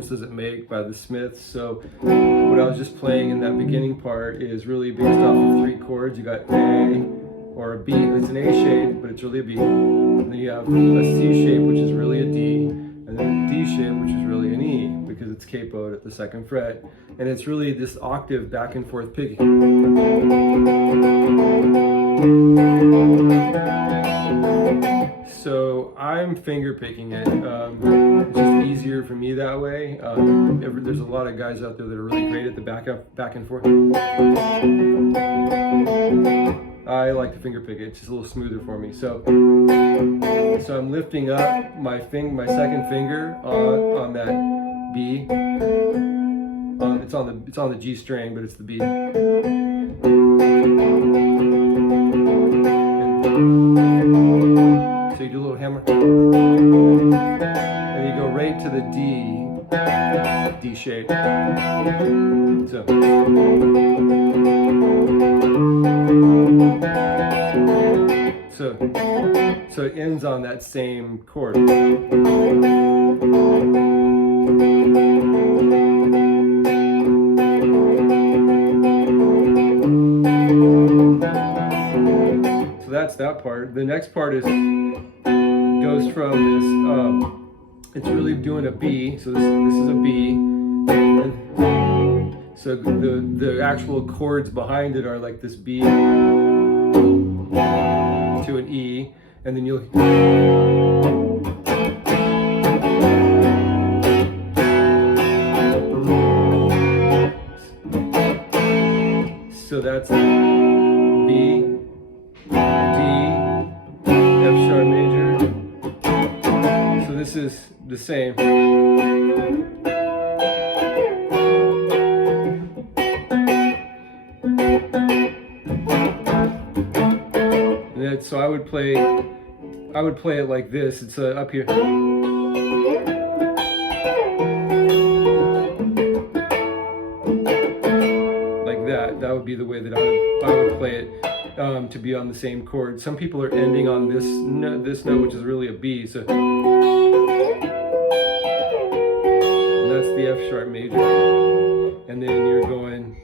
difference does it make by the Smiths. So what I was just playing in that beginning part is really based off of 3 chords. You got A or a B, it's an A shape, but it's really a B. And then you have a C shape, which is really a D, and then a D shape, which is really an E, because it's capoed at the 2nd fret. And it's really this octave back and forth picking. So I'm finger picking it. It's just easier for me that way. There's a lot of guys out there that are really great at the back and forth. I like to finger pick it. It's just a little smoother for me. So I'm lifting up my 2nd finger on that B. It's on the G string, but it's the B. So you do a little hammer, and you go right to the D shape. So it ends on that same chord. So that's that part. The next part goes from this, it's really doing a B, so this is a B, so the actual chords behind it are like this B to an E, and then you'll so that's B, D, F sharp major. So this is the same. And so I would play it like this. It's up here. Like that. That would be the way that I would play it. To be on the same chord. Some people are ending on this note, which is really a B. So and that's the F sharp major, and then you're going,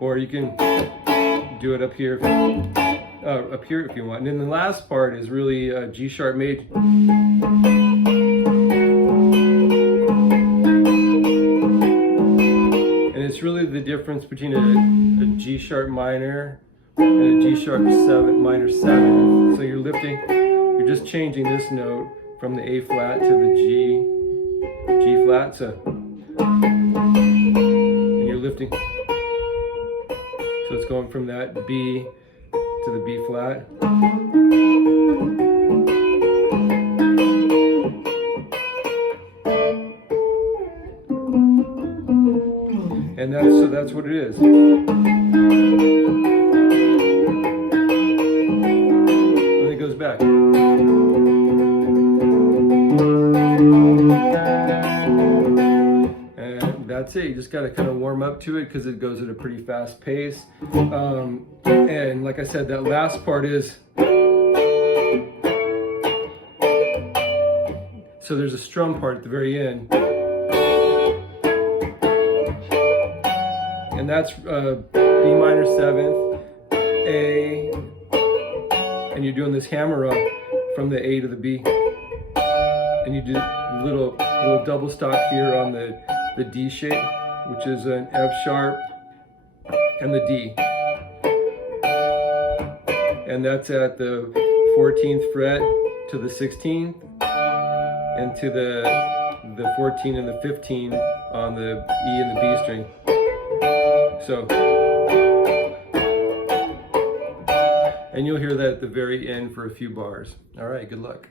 or you can do it up here if you want. And then the last part is really a G sharp major. It's really the difference between a G sharp minor and a G sharp minor 7. So you're you're just changing this note from the A flat to the G flat. So and you're lifting. So it's going from that B to the B flat. And that's what it is. And it goes back. And that's it. You just got to kind of warm up to it because it goes at a pretty fast pace. And like I said, that last part is, so there's a strum part at the very end. And that's B minor 7th, A, and you're doing this hammer up from the A to the B. And you do a little double stop here on the D shape, which is an F sharp and the D. And that's at the 14th fret to the 16th, and to the 14 and the 15 on the E and the B string. So, and you'll hear that at the very end for a few bars. All right, good luck.